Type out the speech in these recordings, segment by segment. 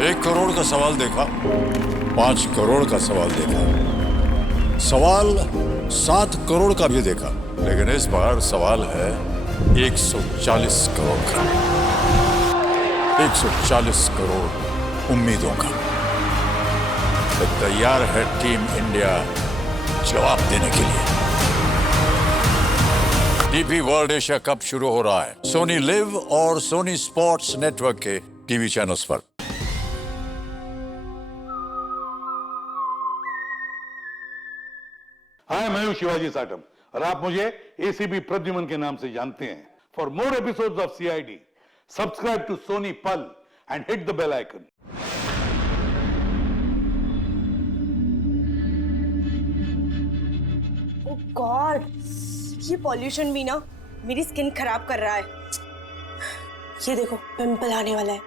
1 करोड़ का सवाल देखा, 5 करोड़ का सवाल देखा, सवाल 7 करोड़ का भी देखा, लेकिन इस बार सवाल है 140 करोड़ का। 140 करोड़ उम्मीदों का। तो तैयार है टीम इंडिया जवाब देने के लिए। डीपी वर्ल्ड एशिया कप शुरू हो रहा है सोनी लिव और सोनी स्पोर्ट्स नेटवर्क के टीवी चैनल्स पर। हाय, मैं हूं शिवाजी साटम और आप मुझे एसीपी प्रद्युमन के नाम से जानते हैं। For more episodes of CID, subscribe to Sony Pal and hit the bell icon. Oh god, ये पॉल्यूशन भी ना मेरी स्किन खराब कर रहा है। ये देखो, पिंपल आने वाला है।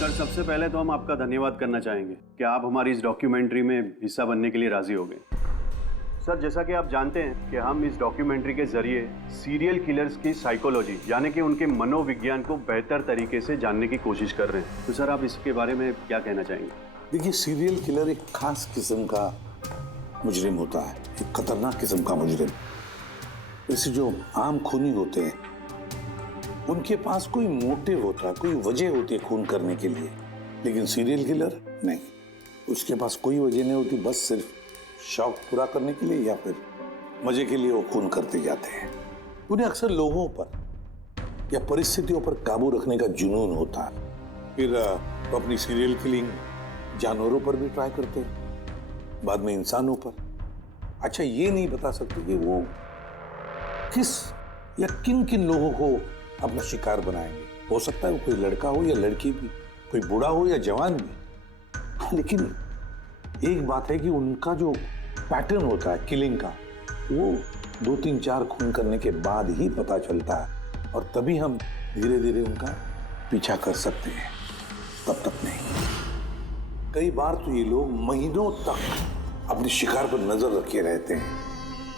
सर, सबसे पहले तो हम आपका धन्यवाद करना चाहेंगे कि आप हमारी इस डॉक्यूमेंट्री में हिस्सा बनने के लिए राजी हो गए। सर, जैसा कि आप जानते हैं कि हम इस डॉक्यूमेंट्री के जरिए सीरियल किलर्स की साइकोलॉजी यानी कि उनके मनोविज्ञान को बेहतर तरीके से जानने की कोशिश कर रहे हैं। तो सर, आप इसके बारे में क्या कहना चाहेंगे? देखिए, सीरियल किलर एक खास किस्म का मुजरिम होता है, एक खतरनाक किस्म का मुजरिम। जैसे जो आम खूनी होते हैं उनके पास कोई मोटिव होता है, कोई वजह होती है खून करने के लिए, लेकिन सीरियल किलर नहीं, उसके पास कोई वजह नहीं होती, बस सिर्फ शौक पूरा करने के लिए या फिर मजे के लिए वो खून करते जाते हैं। उन्हें अक्सर लोगों पर या परिस्थितियों पर काबू रखने का जुनून होता है। फिर वो अपनी सीरियल किलिंग जानवरों पर भी ट्राई करते हैं, बाद में इंसानों पर। अच्छा, ये नहीं बता सकते कि वो किस या किन किन लोगों को अपना शिकार बनाएंगे। हो सकता है वो कोई लड़का हो या लड़की भी, कोई बूढ़ा हो या जवान भी। लेकिन एक बात है कि उनका जो पैटर्न होता है किलिंग का, वो 2-3-4 खून करने के बाद ही पता चलता है, और तभी हम धीरे धीरे उनका पीछा कर सकते हैं, तब तक नहीं। कई बार तो ये लोग महीनों तक अपने शिकार पर नजर रखे रहते हैं,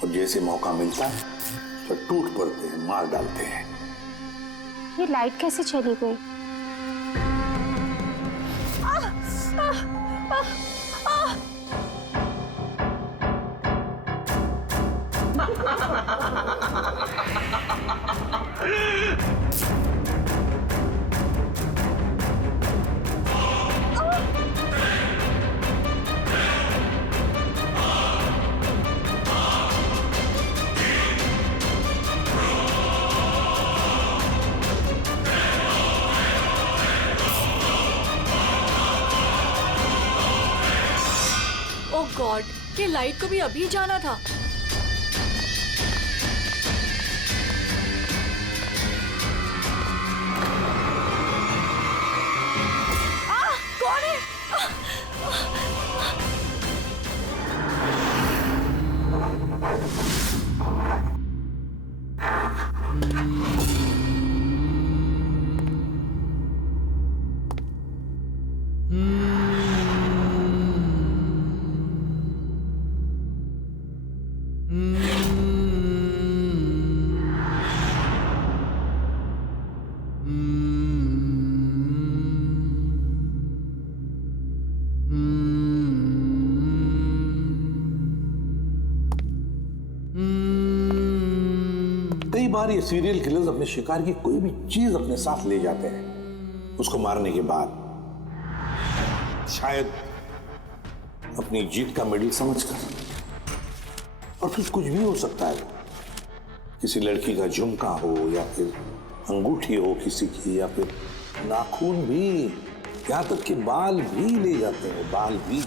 और जैसे मौका मिलता है तो टूट पड़ते हैं, मार डालते हैं। ये लाइट कैसे चली गई? ओह गॉड, ये लाइट को भी अभी जाना था। कौन है? कई बार ये सीरियल किलर्स अपने शिकार की कोई भी चीज अपने साथ ले जाते हैं, उसको मारने के बाद शायद अपनी जीत का मेडल समझकर। और फिर कुछ भी हो सकता है, किसी लड़की का झुमका हो या फिर अंगूठी हो किसी की, या फिर नाखून भी, यहां तक कि बाल भी ले जाते हैं, बाल भी।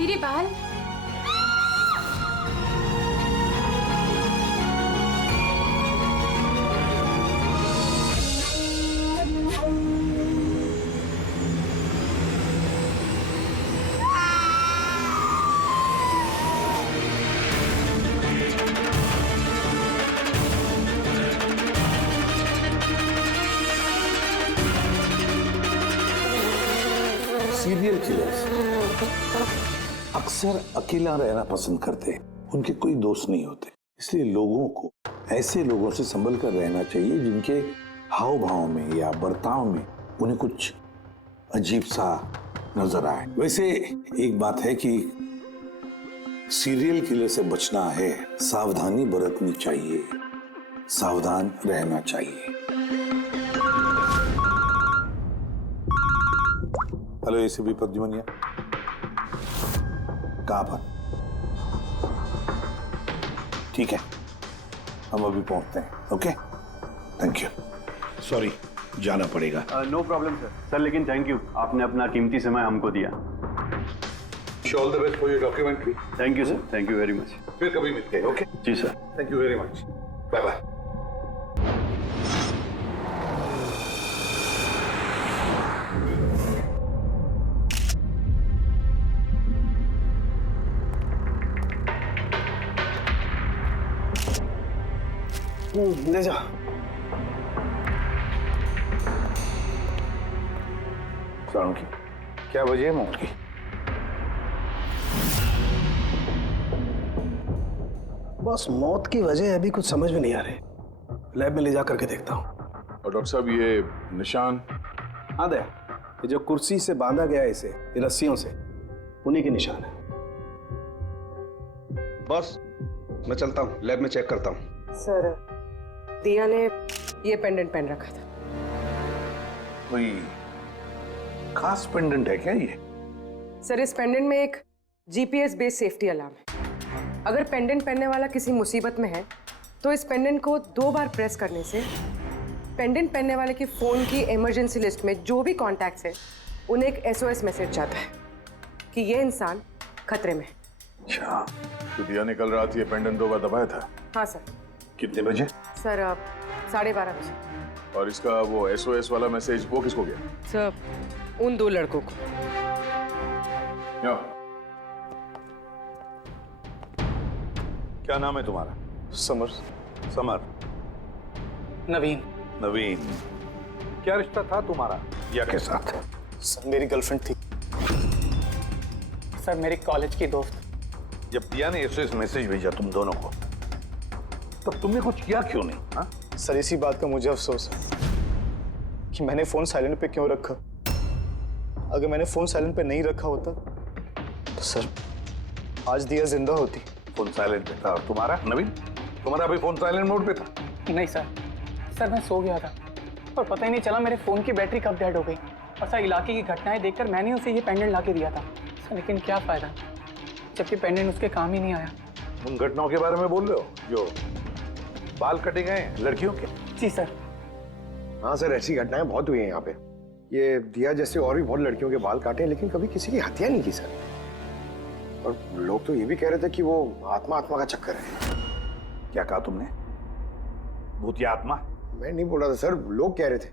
मेरे बाल। सीरियल किलर्स अक्सर अकेला रहना पसंद करते हैं। उनके कोई दोस्त नहीं होते, इसलिए लोगों को ऐसे लोगों से संभल कर रहना चाहिए जिनके हाव भाव में या बर्ताव में उन्हें कुछ अजीब सा नजर आए। वैसे एक बात है कि सीरियल किलर से बचना है, सावधानी बरतनी चाहिए, सावधान रहना चाहिए। हेलो एसीपी प्रद्युमन, कहां पर? ठीक है, हम अभी पहुंचते हैं। Okay, thank you. सॉरी, जाना पड़ेगा। No problem sir. सर लेकिन थैंक यू, आपने अपना कीमती समय हमको दिया। All the best for your documentary. Thank you sir, thank you very much. फिर कभी मिलते हैं। Okay ji sir. Thank you very much. Bye bye. ले जा। सारों की क्या वजह है मौत की? बस मौत की वजह अभी कुछ समझ में नहीं आ रही। लैब में ले जा करके देखता हूँ। और डॉक्टर साहब ये निशान? हाँ दया, ये जो कुर्सी से बांधा गया है इसे, ये रस्सियों से, उन्हीं के निशान है। बॉस, मैं चलता हूँ, लैब में चेक करता हूँ। सर, दिया ने ये पेंडेंट पहन रखा था। कोई खास पेंडेंट है क्या ये? सर, इस पेंडेंट में एक जीपीएस बेस्ड सेफ्टी अलार्म है। अगर पेंडेंट पहनने वाला किसी मुसीबत में है तो इस पेंडेंट को 2 बार प्रेस करने से पेंडेंट पहनने वाले की फोन की इमरजेंसी लिस्ट में जो भी कॉन्टैक्ट्स है उन्हें एक SOS मैसेज जाता है कि ये इंसान खतरे में है। अच्छा, तो दिया ने कल रात ये पेंडेंट 2 बार दबाया था? हाँ सर। कितने बजे? सर, 12:30 बजे। और इसका वो SOS वाला मैसेज वो किसको गया? सर, उन 2 लड़कों को। या। क्या नाम है तुम्हारा? समर। समर। नवीन। नवीन। क्या रिश्ता था तुम्हारा या के साथ? सर, मेरी गर्लफ्रेंड थी। सर, मेरी कॉलेज की दोस्त। जब दिया ने SOS मैसेज भेजा तुम दोनों को, तब तुमने कुछ किया क्यों नहीं? हा? सर, इसी बात का मुझे अफसोस है कि मैंने फोन साइलेंट पे क्यों रखा। अगर मैंने फोन साइलेंट पे नहीं रखा होता तो सर आज दिया जिंदा होती। फोन साइलेंट पे था। और तुम्हारा नवीन? तुम्हारा अभी फोन साइलेंट मोड पे था? नहीं सर, मैं सो गया था और पता ही नहीं चला मेरे फोन की बैटरी कब डेड हो गई। और सर, इलाके की घटनाएं देखकर मैंने उसे ये पेंडेंट ला के दिया था सर, लेकिन क्या फायदा जबकि पेंडेंट उसके काम ही नहीं आया। उन घटनाओं के बारे में बोल रहे हो जो बाल कटे गए लड़कियों के? जी सर। हाँ सर, ऐसी घटनाएं बहुत हुई हैं यहाँ पे। ये दिया जैसे और भी बहुत लड़कियों के बाल काटे, लेकिन कभी किसी की हत्या नहीं की सर। और लोग तो ये भी कह रहे थे कि वो आत्मा का चक्कर है। क्या कहा तुमने? भूत या आत्मा? मैं नहीं बोल रहा था सर, लोग कह रहे थे।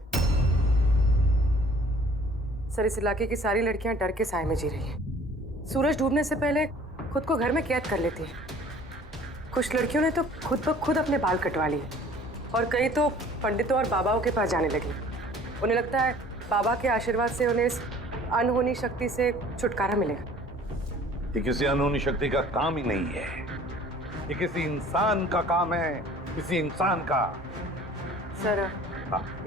सर, इस इलाके की सारी लड़कियां डर के साए में जी रही हैं। सूरज डूबने से पहले खुद को घर में कैद कर लेती हैं। कुछ लड़कियों ने तो खुद ब खुद अपने बाल कटवा लिए और कई तो पंडितों और बाबाओं के पास जाने लगी। उन्हें लगता है बाबा के आशीर्वाद से उन्हें इस अनहोनी शक्ति से छुटकारा मिलेगा। ये किसी अनहोनी शक्ति का काम ही नहीं है, ये किसी इंसान का काम है, किसी इंसान का। सर,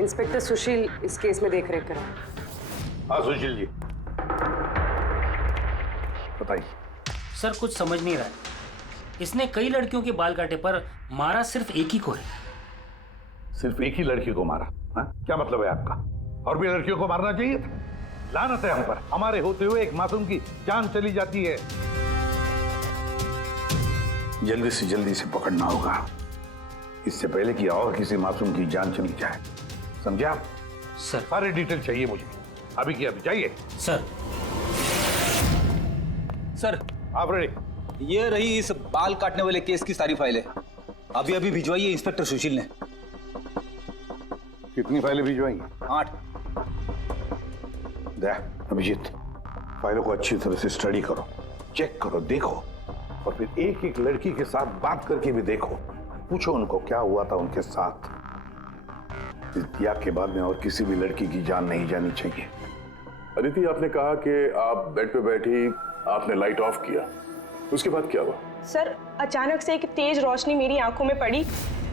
इंस्पेक्टर सुशील इस केस में देख रेख करें। हाँ सुशील जी, बताइए। सर, कुछ समझ नहीं रहा है। इसने कई लड़कियों के बाल काटे पर मारा सिर्फ एक ही को है। सिर्फ एक ही लड़की को मारा? हा? क्या मतलब है आपका? और भी लड़कियों को मारना चाहिए था? लानत है हम पर, हमारे होते हुए एक मासूम की जान चली जाती है। जल्दी से पकड़ना होगा, इससे पहले कि और किसी मासूम की जान चली जाए। समझे आप? सर, सारे डिटेल चाहिए मुझे, अभी की अभी। चाहिए सर। सर आप रेडी? ये रही इस बाल काटने वाले केस की सारी फाइलें। अभी अभी भिजवाई है इंस्पेक्टर सुशील ने। कितनी फाइलें भिजवाई? 8। अभिजीत, फाइलों को अच्छी तरह से स्टडी करो, चेक करो, देखो, और फिर एक एक लड़की के साथ बात करके भी देखो। पूछो उनको क्या हुआ था उनके साथ। इस दिया के बाद में और किसी भी लड़की की जान नहीं जानी चाहिए। अदिति, आपने कहा कि आप बेड पे बैठी, आपने लाइट ऑफ किया, उसके बाद क्या हुआ? सर, अचानक से एक तेज रोशनी मेरी आंखों में पड़ी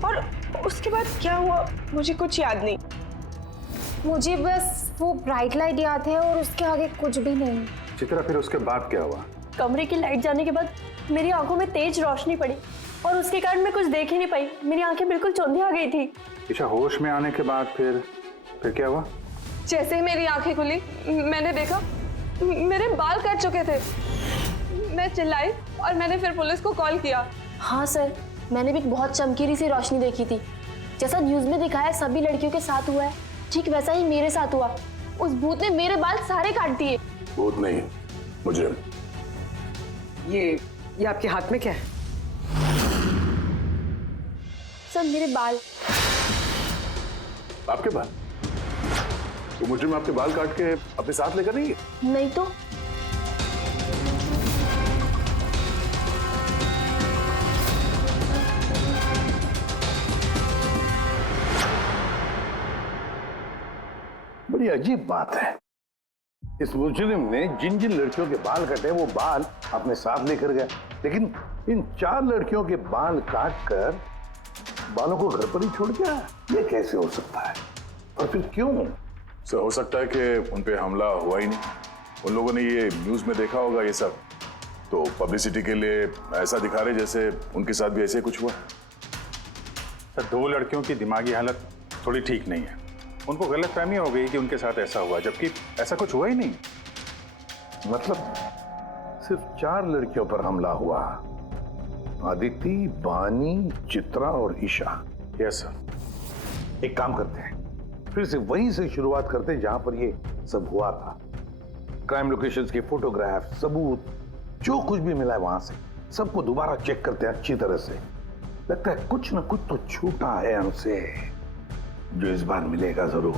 और उसके बाद क्या हुआ मुझे कुछ याद नहीं। मुझे बस वो ब्राइट लाइट याद है और उसके आगे कुछ भी नहीं। चित्रा, फिर उसके बाद क्या हुआ? कमरे की लाइट जाने के बाद मेरी आंखों में तेज रोशनी पड़ी और उसके कारण मैं कुछ देख ही नहीं पाई। मेरी आंखें बिल्कुल चौंधिया गई थी। ईशा, होश में आने के बाद फिर क्या हुआ? जैसे ही मेरी आंखें खुली मैंने देखा मेरे बाल कट चुके थे। मैं चिल्लाई और मैंने फिर पुलिस को कॉल किया। हाँ सर, मैंने भी बहुत चमकीली सी रोशनी देखी थी। जैसा न्यूज़ में दिखाया सभी लड़कियों के साथ हुआ है, ठीक वैसा ही मेरे साथ हुआ। उस भूत ने मेरे बाल सारे काट दिए। भूत नहीं, मुजरिम। ये आपके हाथ में क्या है? सर, मेरे बाल। आपके बाल? वो मुजरिम आपके बाल काट के अपने साथ लेकर नहीं है? नहीं तो। बड़ी अजीब बात है। इस मुजरिम ने जिन जिन लड़कियों के बाल कटे वो बाल अपने साथ लेकर गया, लेकिन इन 4 लड़कियों के बाल काट कर बालों को घर पर ही छोड़ गया। ये कैसे हो सकता है और फिर क्यों? सर, हो सकता है कि उन पे हमला हुआ ही नहीं। उन लोगों ने ये न्यूज में देखा होगा ये सब, तो पब्लिसिटी के लिए ऐसा दिखा रहे जैसे उनके साथ भी ऐसे कुछ हुआ। सर, 2 लड़कियों की दिमागी हालत थोड़ी ठीक नहीं है। उनको गलतफहमी हो गई कि उनके साथ ऐसा हुआ, जबकि ऐसा कुछ हुआ ही नहीं। मतलब सिर्फ 4 लड़कियों पर हमला हुआ? अदिति, बानी, चित्रा और ईशा। Yes sir. एक काम करते हैं, फिर से वहीं से शुरुआत करते हैं जहां पर ये सब हुआ था। क्राइम लोकेशंस के फोटोग्राफ, सबूत, जो कुछ भी मिला है वहां से सबको दोबारा चेक करते हैं अच्छी तरह से। लगता है कुछ ना कुछ तो छूटा है हमसे, जो इस बार मिलेगा जरूर।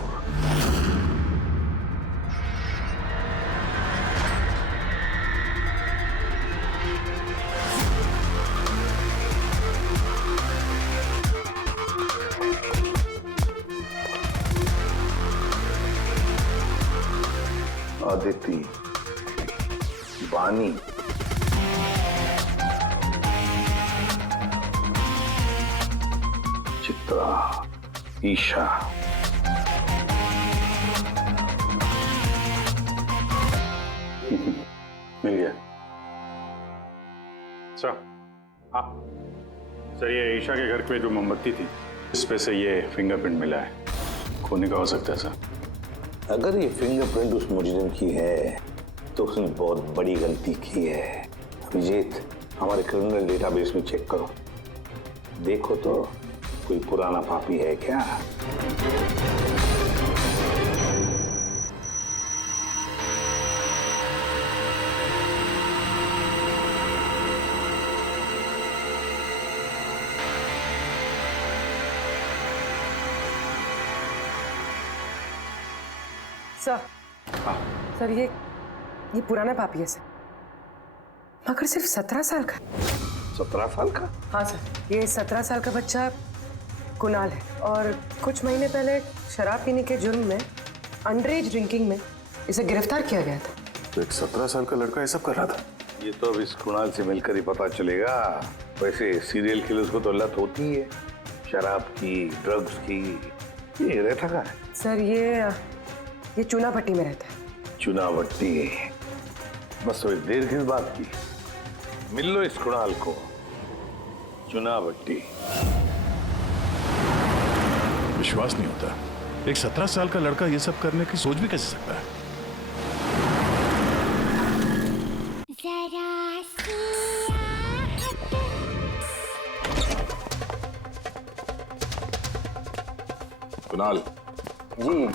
अदिति, बानी, चित्रा, ईशा। मिल गया सर। हाँ सर, ये ईशा के घर पे जो मोमबत्ती थी, इस पे से ये फिंगरप्रिंट मिला है। खोने का हो सकता है सर। अगर ये फिंगरप्रिंट उस मुजरिम की है तो उसने बहुत बड़ी गलती की है। अभिजीत, हमारे क्रिमिनल डेटाबेस में चेक करो, देखो तो कोई पुराना पापी है क्या? सर, सर ये पुराना पापी है सर, मगर सिर्फ 17 साल का। 17 साल का? हाँ सर, ये 17 साल का बच्चा कुणाल है और कुछ महीने पहले शराब पीने के जुर्म में, अंडर एज ड्रिंकिंग में इसे गिरफ्तार किया गया था। तो एक 17 साल का लड़का ये सब कर रहा था? ये तो अब इस कुणाल से मिलकर ही पता चलेगा। वैसे सीरियल किलर्स को तो लत होती है शराब की, ड्रग्स की। ये रहता कहाँ है? सर, ये चूना भट्टी में रहता है। चूना भट्टी? बस थोड़ी देर किस बात की, मिल लो इस कुणाल को। चूना भट्टी। विश्वास नहीं होता, एक 17 साल का लड़का ये सब करने की सोच भी कैसे सकता है? कुणाल जी।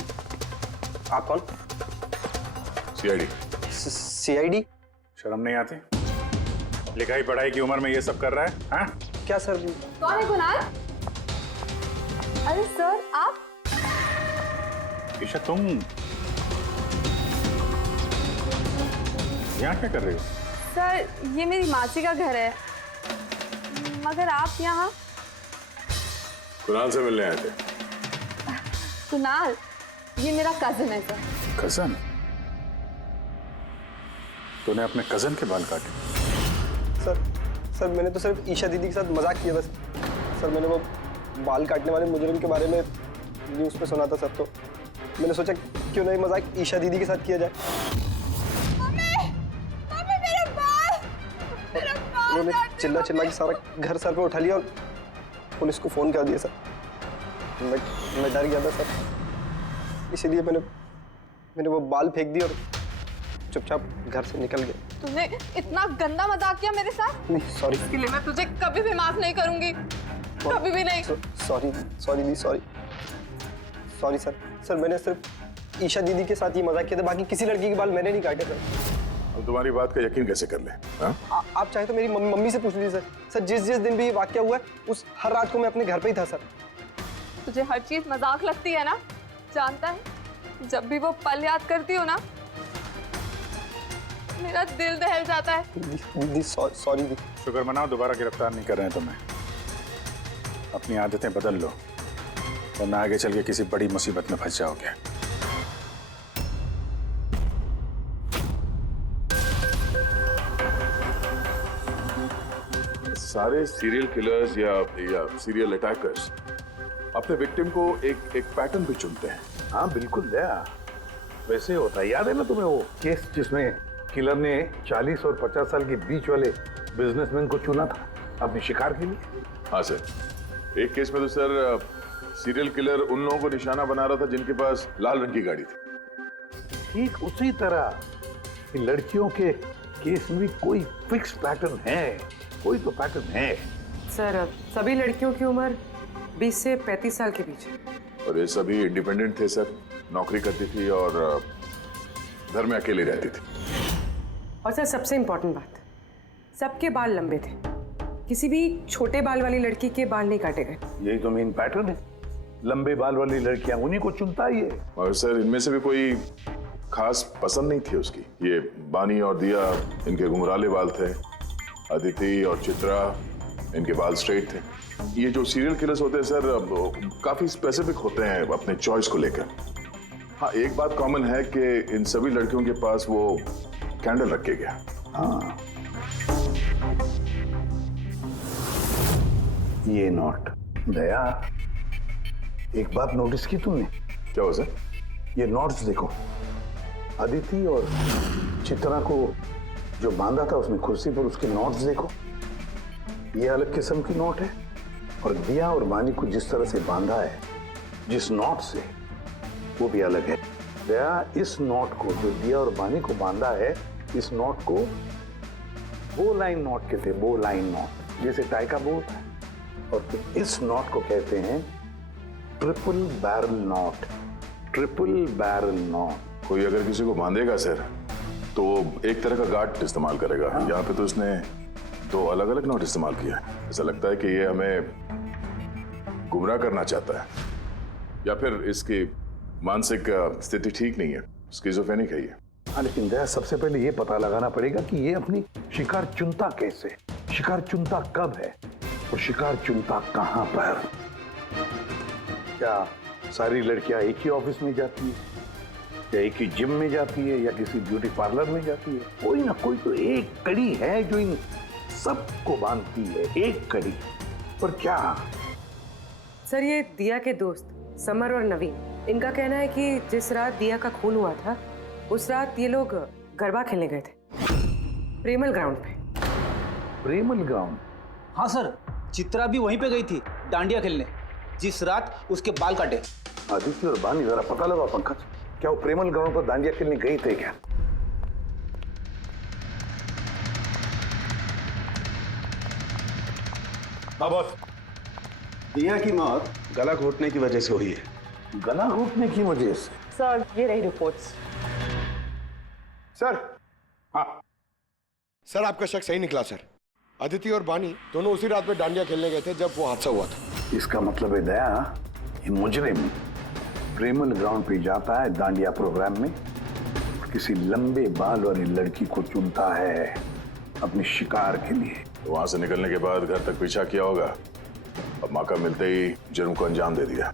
आप कौन? सीआईडी। सीआईडी? शर्म नहीं आती? लिखाई पढ़ाई की उम्र में ये सब कर रहा है? हाँ? क्या सर? कौन है कुणाल? अरे सर आप? ईशा तुम यहाँ क्या कर रही हो? सर ये मेरी मासी का घर है, मगर आप यहाँ? कुणाल से मिलने आए थे। कुणाल ये मेरा कजिन है सर। कजन? तूने अपने कजन के बाल काटे? सर मैंने तो सिर्फ ईशा दीदी के साथ मजाक किया था सर। मैंने वो बाल काटने वाले मुजरिम के बारे में न्यूज़ पे सुना था सर, तो मैंने सोचा क्यों नहीं मजाक ईशा दीदी के साथ किया जाए। उन्होंने चिल्ला के सारा घर सर पे उठा लिया और पुलिस को फोन कर दिया सर। मैं डर गया था सर, इसीलिए मैंने वो बाल फेंक दिए और चुपचाप घर से निकल गया। तूने इतना गंदा मजाक किया मेरे साथ? नहीं सॉरी। इसके लिए मैं तुझे कभी भी माफ नहीं करूंगी, कभी भी नहीं। सॉरी दी, सॉरी सर। मैंने सिर्फ ईशा दीदी के साथ ही मजाक किया था, बाकी किसी लड़की के बाल मैंने नहीं काटे सर। अब तुम्हारी बात का यकीन कैसे कर ले? आप चाहे तो मेरी मम्मी से पूछ लीजिए सर। जिस दिन भी ये वाकया हुआ है उस हर रात को मैं अपने घर पे ही था सर। तुझे हर चीज मजाक लगती है ना? जानता है जब भी वो पल याद करती हो ना मेरा दिल दहल जाता है। दीदी सॉरी दी। शुक्र मनाओ दोबारा गिरफ्तार नहीं कर रहे हैं तुम्हें। अपनी आदतें बदल लो वरना आगे चल के किसी बड़ी मुसीबत में फंस जाओगे। सारे सीरियल किलर्स या सीरियल अटैकर्स अपने विक्टिम को एक पैटर्न भी चुनते हैं। हाँ बिल्कुल दया, वैसे होता है। याद है ना तुम्हें वो केस जिसमें किलर ने 40 और 50 साल के बीच वाले बिजनेसमैन को चुना था अपने शिकार के लिए? हाँ सर, एक केस में तो सर सीरियल किलर उन लोगों को निशाना बना रहा था जिनके पास लाल रंग की गाड़ी थी। ठीक उसी तरह लड़कियों के केस में भी कोई फिक्स पैटर्न है, कोई तो पैटर्न है। सर सभी लड़कियों की उम्र 20 से 35 साल के बीच है। और ये सभी इंडिपेंडेंट थे सर, नौकरी करती थी और घर में अकेले रहती थी। और सर सबसे इम्पोर्टेंट बात, सबके बाल लंबे थे, किसी भी छोटे बाल वाली लड़की के बाल नहीं काटे गए। यही तो मेन पैटर्न है, लंबे बाल वाली लड़कियां उन्हीं को चुनता ही है। और सर इनमें से भी कोई खास पसंद नहीं थी उसकी। ये बानी और दिया, इनके घुंघराले बाल थे। अदिति और चित्रा, इनके बाल स्ट्रेट थे। ये जो सीरियल किलर्स होते हैं सर काफी स्पेसिफिक होते हैं अपने चॉइस को लेकर। हाँ एक बात कॉमन है कि इन सभी लड़कियों के पास वो कैंडल रख के गया। हाँ ये नोट दया, एक बात नोटिस की तुमने? क्या हो सर? ये नोट्स देखो, अदिति और चित्रा को जो बांधा था उसने कुर्सी पर, उसके नोट्स देखो, ये अलग किस्म की नोट है। और दिया और बानी को जिस तरह से बांधा है जिस नोट से, वो भी अलग है। दया इस नोट को जो दिया और बानी को बांधा है, इस नोट को बो लाइन नोट कहते हैं, बो लाइन नोट, जैसे टाई का बो होता है। और फिर इस नोट को कहते हैं triple barrel note, triple barrel note. कोई अगर किसी को बांधेगा सर तो एक तरह का गार्ड इस्तेमाल करेगा। हाँ। यहाँ पे तो इसने दो अलग अलग नोट इस्तेमाल किया। ऐसा लगता है कि ये हमें गुमराह करना चाहता है, या फिर इसकी मानसिक स्थिति ठीक नहीं है, स्किज़ोफ्रेनिक है ये। हाँ लेकिन दया सबसे पहले ये पता लगाना पड़ेगा कि ये अपनी शिकार चुनता कैसे, शिकार चुनता कब है और शिकार चुनता कहाँ पर। क्या सारी लड़कियां एक ही ऑफिस में जाती है, या एक ही जिम में जाती है, या किसी ब्यूटी पार्लर में जाती है? कोई ना कोई तो एक कड़ी है जो इन सबको बांधती है, एक कड़ी। पर क्या? सर ये दिया के दोस्त समर और नवीन, इनका कहना है कि जिस रात दिया का खून हुआ था उस रात ये लोग गरबा खेलने गए थे प्रेमल ग्राउंड पे। प्रेमल ग्राउंड? हाँ सर, चित्रा भी वहीं पे गई थी डांडिया खेलने जिस रात उसके बाल काटे। आदित्य और बानी जरा पता लगा पंकज, क्या वो प्रेमल ग्राउंड पर डांडिया खेलने गई थे क्या? हाँ बॉस, दिया की मौत गला घोटने की वजह से हुई है। गला घोटने की वजह से? सर ये रही रिपोर्ट्स। सर, हाँ सर आपका शक सही निकला सर। अदिति और बानी दोनों उसी रात में डांडिया खेलने गए थे जब वो हादसा हुआ था। इसका मतलब है दया, ये मुजरिम प्रेमल ग्राउंड पे जाता है डांडिया प्रोग्राम में, किसी लंबे बाल वाली लड़की को चुनता है अपने शिकार के लिए। तो वहां से निकलने के बाद घर तक पीछा किया होगा, अब मौका मिलते ही जुर्म को अंजाम दे दिया।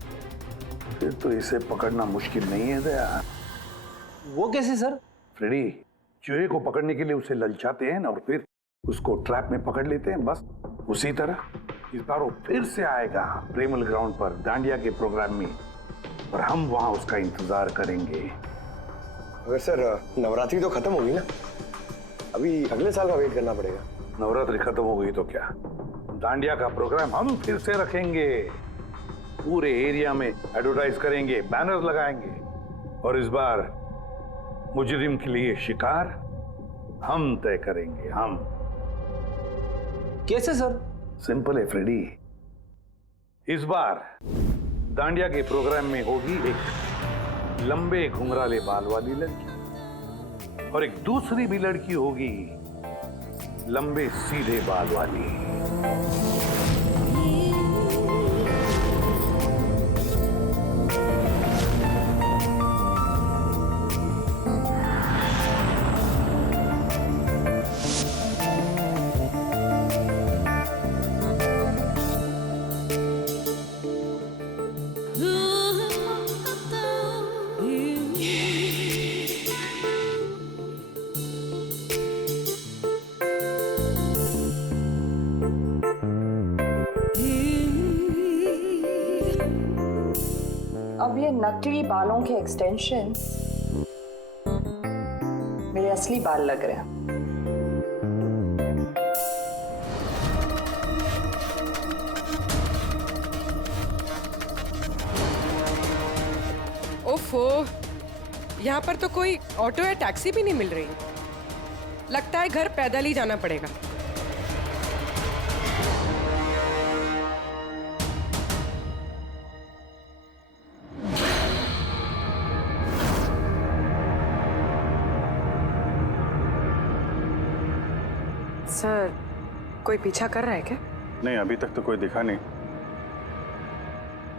फिर तो इसे पकड़ना मुश्किल नहीं है दया। वो कैसे सर? फ्रेडी, चूहे को पकड़ने के लिए उसे ललचाते हैं ना, और फिर उसको ट्रैप में पकड़ लेते हैं, बस उसी तरह इस बार वो फिर से आएगा प्रेमल ग्राउंड पर डांडिया के प्रोग्राम में, और हम वहां उसका इंतजार करेंगे। अगर सर नवरात्रि तो खत्म होगी ना, अभी अगले साल का वेट करना पड़ेगा। नवरात्रि खत्म हो गई तो क्या, डांडिया का प्रोग्राम हम फिर से रखेंगे, पूरे एरिया में एडवर्टाइज करेंगे, बैनर लगाएंगे, और इस बार मुजरिम के लिए शिकार हम तय करेंगे। हम कैसे सर? सिंपल है फ्रेडी, इस बार डांडिया के प्रोग्राम में होगी एक लंबे घुंघराले बाल वाली लड़की, और एक दूसरी भी लड़की होगी लंबे सीधे बाल वाली। अब ये नकली बालों के एक्सटेंशंस मेरे असली बाल लग रहे हैं। ओफो, यहाँ पर तो कोई ऑटो या टैक्सी भी नहीं मिल रही। लगता है घर पैदल ही जाना पड़ेगा। सर, कोई पीछा कर रहा है क्या? नहीं, अभी तक तो कोई दिखा नहीं।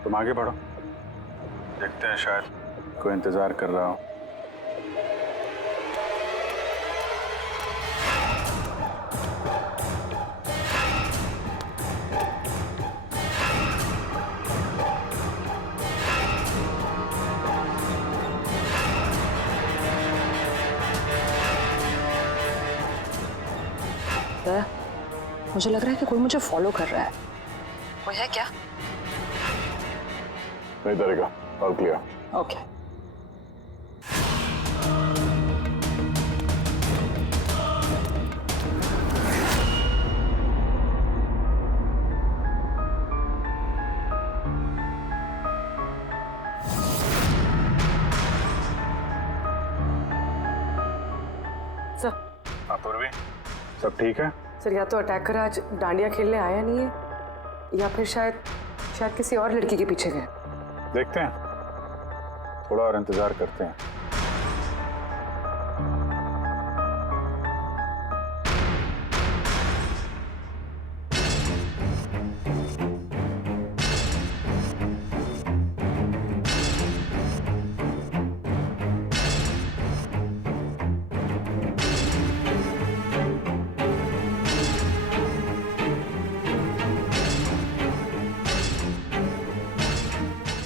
तुम आगे बढ़ो, देखते हैं, शायद कोई इंतजार कर रहा हो। मुझे लग रहा है कि कोई मुझे फॉलो कर रहा है। कोई है क्या? नहीं डरेगा, ऑल क्लियर। ओके। सर। हाँ पूर्वी, सब ठीक है? सर, या तो अटैकर आज डांडिया खेलने आया नहीं है, या फिर शायद किसी और लड़की के पीछे गए। देखते हैं, थोड़ा और इंतजार करते हैं।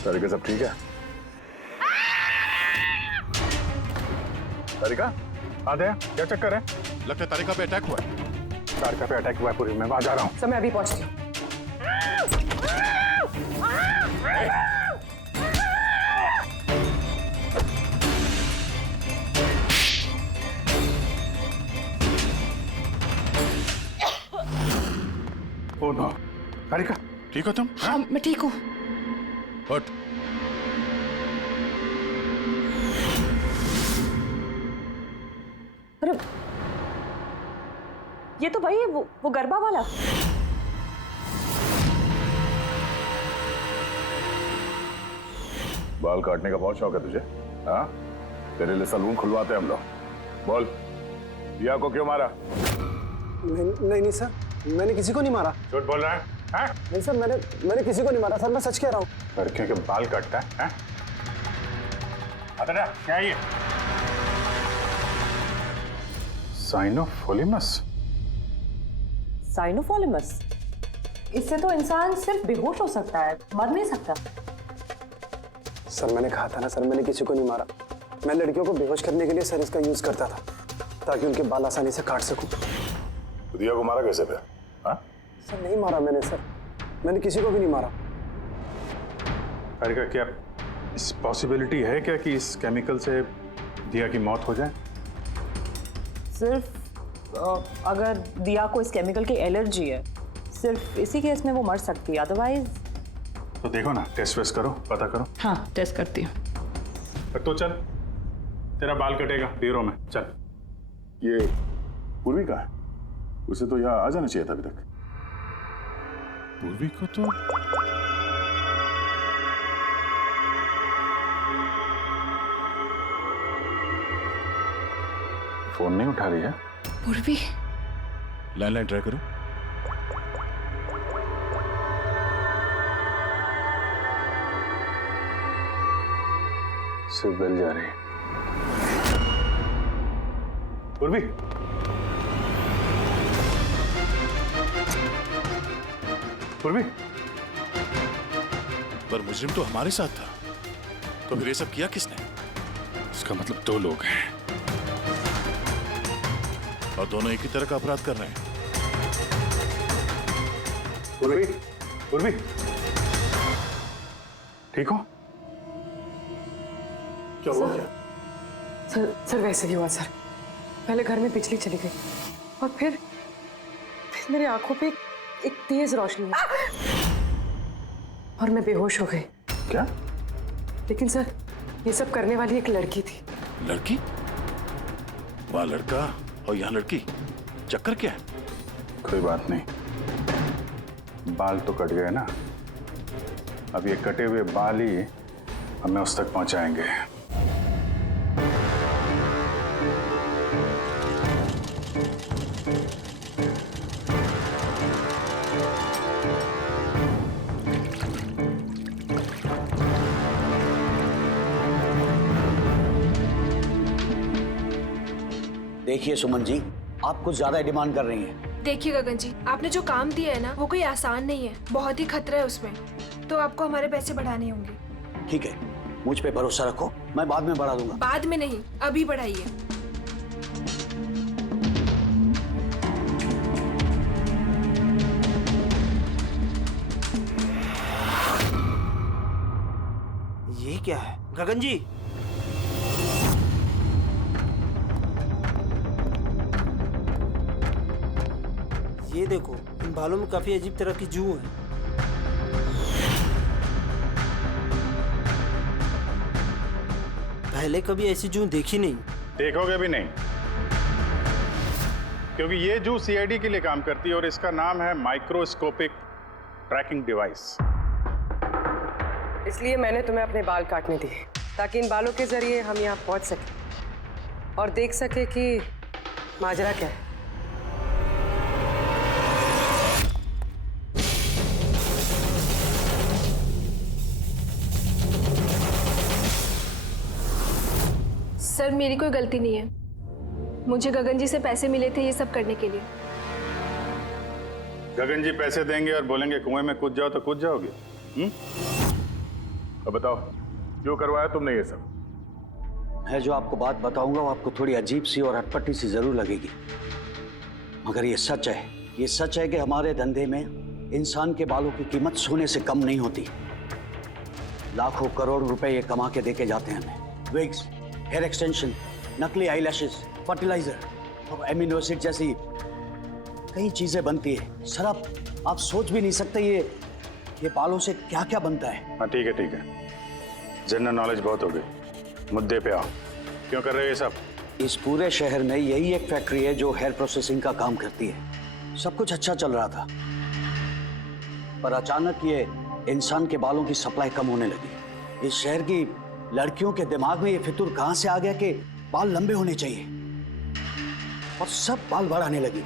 तारिका, सब ठीक है? तारिका, हाँ दया, क्या चक्कर है? लगता है तारिका पे अटैक हुआ है। तारिका पे अटैक हुआ है पूरी, मैं वहां जा रहा हूँ। सर, मैं अभी पहुंचती हूँ। ओ नो, तारिका, ठीक हो तुम? हाँ, मैं ठीक हूँ। हट। अरे, ये तो भाई वो गरबा वाला। बाल काटने का बहुत शौक है तुझे? हाँ, तेरे लिए सलून खुलवाते हैं हम लोग। बोल, दिया को क्यों मारा? नहीं सर, मैंने किसी को नहीं मारा। झूठ बोल रहा है? हैं? नहीं सर, मैंने किसी को नहीं मारा सर, मैं सच कह रहा हूँ। लड़कियों के बाल काटता है? अरे क्या है ये? साइनोफोलिमस। साइनोफोलिमस? इससे तो इंसान सिर्फ बेहोश हो सकता है, मर नहीं सकता। सर मैंने कहा था ना सर, मैंने किसी को नहीं मारा। मैं लड़कियों को बेहोश करने के लिए सर इसका यूज करता था ताकि उनके बाल आसानी से काट सकूं। तो दिया को मारा कैसे फिर? हाँ? सर नहीं मारा मैंने सर, मैंने किसी को भी नहीं मारा। अरे क्या इस पॉसिबिलिटी है क्या कि इस केमिकल से दिया की मौत हो जाए? सिर्फ अगर दिया को इस केमिकल की एलर्जी है, सिर्फ इसी केस में वो मर सकती है, अदरवाइज। तो देखो ना, टेस्ट वेस्ट करो, पता करो। हाँ टेस्ट करती हूँ। तो चल, तेरा बाल कटेगा ब्यूरो में, चल। ये पूर्वी का है? उसे तो यहाँ आ जाना चाहिए था अभी तक। पूर्वी को तो फोन नहीं उठा रही है। पूर्वी, लैंडलाइन ट्राई करो। सिर्फ बेल जा रही है। पूर्वी, पूर्वी। पर मुजरिम तो हमारे साथ था, तो फिर ये सब किया किसने? इसका मतलब दो लोग हैं और दोनों एक ही तरह का अपराध कर रहे हैं। पूर्वी, पूर्वी, ठीक हो? क्या हुआ? सर वैसे ही हुआ सर। पहले घर में बिजली चली गई और फिर मेरी आंखों पे एक तेज रोशनी आई और मैं बेहोश हो गई। क्या? लेकिन सर ये सब करने वाली एक लड़की थी। लड़की? वहाँ लड़का और यहाँ लड़की, चक्कर क्या है? कोई बात नहीं, बाल तो कट गए ना। अब ये कटे हुए बाल ही हमें उस तक पहुंचाएंगे। देखिए सुमन जी, आप कुछ ज्यादा डिमांड कर रही हैं। देखिए गगन जी, आपने जो काम दिया है ना, वो कोई आसान नहीं है, बहुत ही खतरा है उसमें, तो आपको हमारे पैसे बढ़ाने होंगे। ठीक है, मुझ पे भरोसा रखो, मैं बाद में बढ़ा दूंगा। बाद में नहीं, अभी बढ़ाइए। ये क्या है गगन जी? ये देखो, इन बालों में काफी अजीब तरह की जू है। पहले कभी ऐसी जू देखी नहीं। देखोगे भी नहीं, क्योंकि ये जू सीआईडी के लिए काम करती है और इसका नाम है माइक्रोस्कोपिक ट्रैकिंग डिवाइस। इसलिए मैंने तुम्हें अपने बाल काटने दिए ताकि इन बालों के जरिए हम यहाँ पहुँच सके और देख सके कि माजरा क्या है। सर मेरी कोई गलती नहीं है, मुझे गगन जी से पैसे मिले थे ये सब करने के लिए। गगन जी पैसे देंगे और बोलेंगे कुएं में कूद जाओ तो कूद जाओगे? अब बताओ, क्यों करवाया तुमने ये सब? मैं जो आपको बात बताऊंगा वो आपको थोड़ी अजीब सी और अटपटी सी जरूर लगेगी, मगर ये सच है। ये सच है कि हमारे धंधे में इंसान के बालों की कीमत सोने से कम नहीं होती। लाखों करोड़ रुपए ये कमा के देके जाते हैं हमें। विग्स, हेयर एक्सटेंशन, नकली आईलैशेस, फर्टिलाइजर और एमिनो एसिड जैसी कई चीजें बनती है। सर आप सोच भी नहीं सकते ये बालों से क्या क्या बनता है। हाँ ठीक है, जनरल नॉलेज बहुत हो गई, मुद्दे पे आओ। क्यों कर रहे हो ये सब? इस पूरे शहर में यही एक फैक्ट्री है जो हेयर प्रोसेसिंग का काम करती है। सब कुछ अच्छा चल रहा था, पर अचानक ये इंसान के बालों की सप्लाई कम होने लगी। इस शहर की लड़कियों के दिमाग में ये फितूर कहां से आ गया कि बाल लंबे होने चाहिए, और सब बाल बढ़ाने लगी।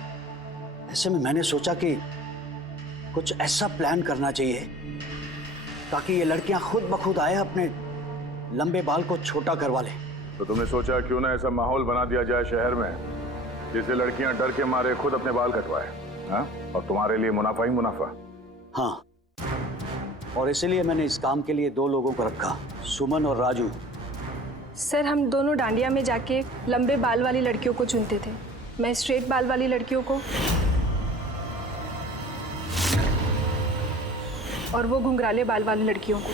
ऐसे में मैंने सोचा कि कुछ ऐसा प्लान करना चाहिए ताकि ये लड़कियां खुद ब खुद आए अपने लंबे बाल को छोटा करवा लें। तो तुमने सोचा क्यों ना ऐसा माहौल बना दिया जाए शहर में जिससे लड़कियां डर के मारे खुद अपने बाल कटवाए, हाँ? और तुम्हारे लिए मुनाफा ही मुनाफा। हाँ, और इसीलिए मैंने इस काम के लिए 2 लोगों को रखा, सुमन और राजू। सर हम दोनों डांडिया में जाके लंबे बाल वाली लड़कियों को चुनते थे। मैं स्ट्रेट बाल वाली लड़कियों को और वो घुंघराले बाल वाली लड़कियों को।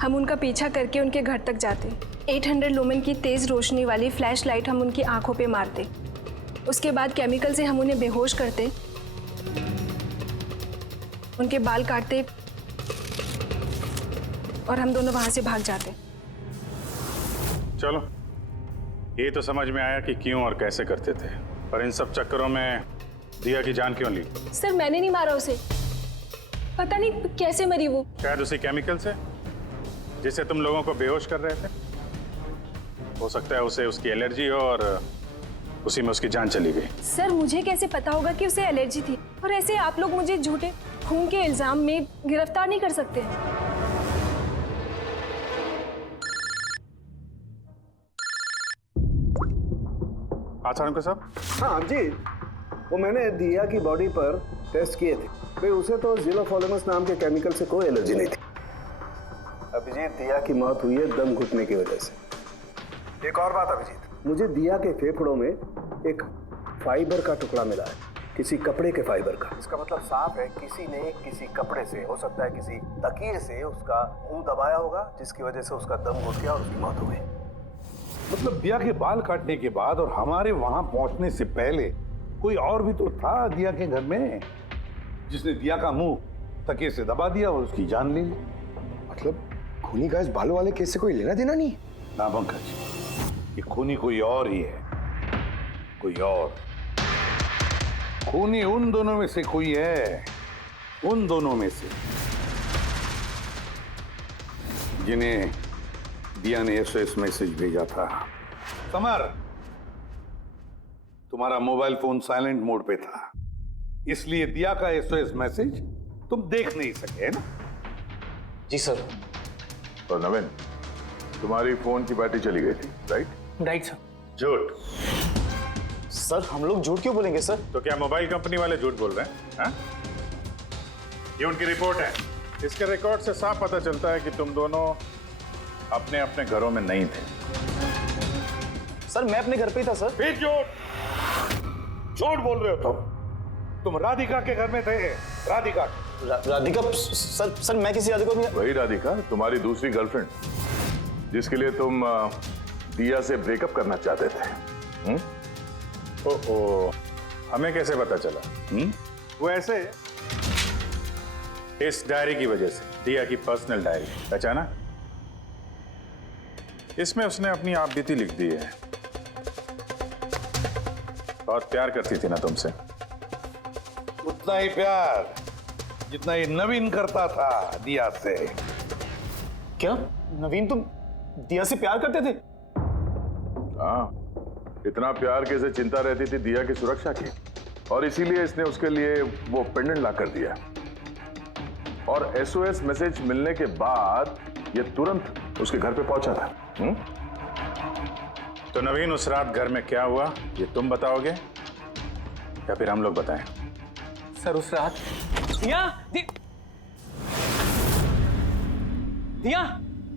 हम उनका पीछा करके उनके घर तक जाते। 800 लुमेन की तेज रोशनी वाली फ्लैश लाइट हम उनकी आंखों पे मारते। उसके बाद केमिकल से हम उन्हें बेहोश करते, उनके बाल काटते और हम दोनों वहां से भाग जाते। चलो, ये तो समझ में आया कि क्यों और कैसे करते थे, पर इन सब चक्करों में दिया की जान क्यों ली? सर मैंने नहीं मारा उसे, पता नहीं कैसे मरी वो। शायद उसी केमिकल से जिससे तुम लोगों को बेहोश कर रहे थे। हो सकता है उसे उसकी एलर्जी हो और उसी में उसकी जान चली गई। सर मुझे कैसे पता होगा कि उसे एलर्जी थी? और ऐसे आप लोग मुझे झूठे खून के इल्जाम में गिरफ्तार नहीं कर सकते। आचार्य साहब। हाँ जी, वो मैंने दिया की बॉडी पर टेस्ट किए थे। भाई उसे तो ज़िलोफोलेमस नाम के केमिकल से कोई एलर्जी नहीं थी। अभिजीत, दिया की मौत हुई है दम घुटने की वजह से। एक और बात अभिजीत, मुझे दिया के फेफड़ों में एक फाइबर का टुकड़ा मिला है, किसी कपड़े के फाइबर का। इसका मतलब साफ है किसी ने किसी कपड़े से, हो सकता है किसी तकिए से, उसका मुंह दबाया होगा जिसकी वजह से उसका दम घुट गया और उसकी मौत हो गई। मतलब दिया के बाल काटने के बाद और हमारे वहां पहुंचने से पहले कोई और भी तो था दिया के घर में जिसने दिया का मुंह तकिए से दबा दिया और उसकी जान ले ली। मतलब खूनी का इस बालों वाले केस से कोई लेना देना नहीं? ना पंकज, ये खूनी कोई और ही है, कोई और। खूनी उन दोनों में से कोई है, उन दोनों में से जिन्हें दिया ने एसओएस मैसेज भेजा था। समर, तुम्हारा मोबाइल फोन साइलेंट मोड पे था, इसलिए दिया का एसओएस मैसेज तुम देख नहीं सके, है ना? जी सर। और नवीन, तुम्हारी फोन की बैटरी चली गई थी, राइट? Right sir. झूठ। सर हम लोग झूठ क्यों बोलेंगे सर? तो क्या मोबाइल कंपनी वाले झूठ बोल रहे हैं? हाँ? ये उनकी रिपोर्ट है। इसके रिकॉर्ड से साफ पता चलता है कि तुम दोनों अपने अपने घरों में नहीं थे। सर मैं अपने घर पे ही था सर। फिर झूठ बोल रहे हो तुम राधिका के घर में थे। राधिका सर मैं किसी राधिका को नहीं। वही राधिका, तुम्हारी दूसरी गर्लफ्रेंड, जिसके लिए तुम दिया से ब्रेकअप करना चाहते थे। ओहो, हमें कैसे पता चला? वो ऐसे, इस डायरी की वजह से, दिया की पर्सनल डायरी, पहचाना? इसमें उसने अपनी आप बीती लिख दी है। बहुत प्यार करती थी ना तुमसे। उतना ही प्यार जितना ये नवीन करता था दिया से। क्या नवीन तुम दिया से प्यार करते थे? हाँ, इतना प्यार कि इसे चिंता रहती थी दिया की सुरक्षा की, और इसीलिए इसने उसके लिए वो पेंडेंट ला कर दिया। और एसओएस मैसेज मिलने के बाद ये तुरंत उसके घर पे पहुंचा था। तो नवीन, उस रात घर में क्या हुआ ये तुम बताओगे या फिर हम लोग बताएं? सर उस रात दिया दिया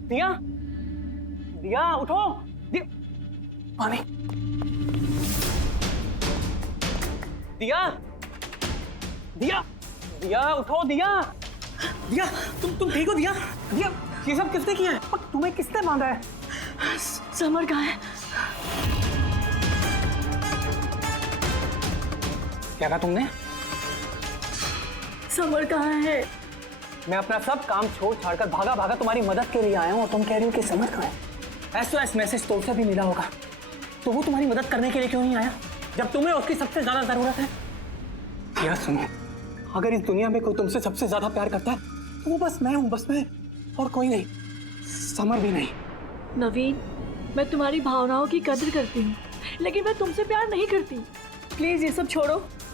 दिया दिया उठो। पानी। दिया दिया दिया उठो। दिया दिया तुम ठीक हो? दिया दिया ये सब किसने किया है? और तुम्हें किसने बांधा है? समर कहाँ है? क्या कहा तुमने? समर कहाँ है? मैं अपना सब काम छोड़ छाड़कर भागा भागा तुम्हारी मदद के लिए आया हूँ और तुम कह रही हो कि समर कहाँ है? एसओएस मैसेज तो उसे भी मिला होगा, तो वो तुम्हारी मदद करने के लिए क्यों नहीं आया जब तुम्हें उसकी सबसे ज्यादा जरूरत है? यार सुनो, अगर इस दुनिया में कोई तुमसे सबसे ज्यादा प्यार करता है तो वो बस मैं हूँ, बस मैं, और कोई नहीं, समर भी नहीं। नवीन, मैं तुम्हारी भावनाओं की कदर करती हूँ, लेकिन मैं तुमसे प्यार नहीं करती। प्लीज ये सब छोड़ो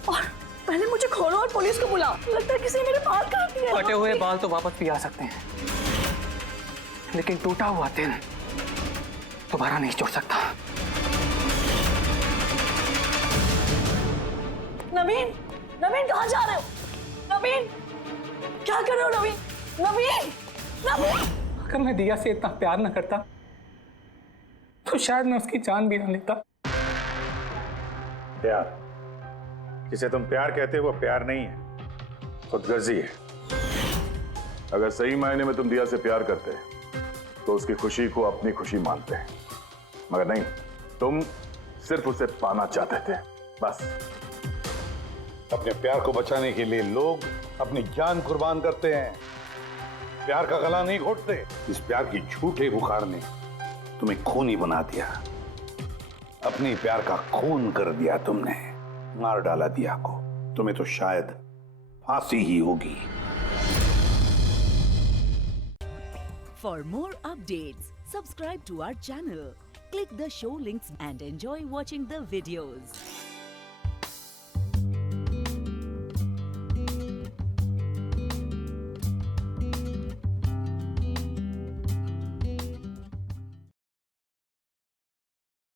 और पहले मुझे खोलो और पुलिस को बुलाओ। लगता है किसी ने मेरे बाल काट दिए। कटे हुए बाल तो वापस भी आ सकते हैं, लेकिन टूटा हुआ दिल दोबारा नहीं जुड़ सकता। नवीन, नवीन कहाँ जा रहे हो? नवीन, क्या कर रहे हो नवीन? नवीन, नवीन। अगर मैं दिया से इतना प्यार न करता तो शायद मैं उसकी जान भी न लेता। प्यार जिसे तुम प्यार कहते हो वो प्यार नहीं है, खुदगर्जी है। अगर सही मायने में तुम दिया से प्यार करते तो उसकी खुशी को अपनी खुशी मानते, मगर नहीं, तुम सिर्फ उसे पाना चाहते थे, बस। अपने प्यार को बचाने के लिए लोग अपनी जान कुर्बान करते हैं, प्यार का गला नहीं घोटते। इस प्यार की झूठे बुखार ने तुम्हें खूनी बना दिया, अपनी प्यार का खून कर दिया तुमने, मार डाला दिया को। तुम्हें तो शायद फांसी ही होगी। For more updates, subscribe to our channel, click the show links and enjoy watching the videos.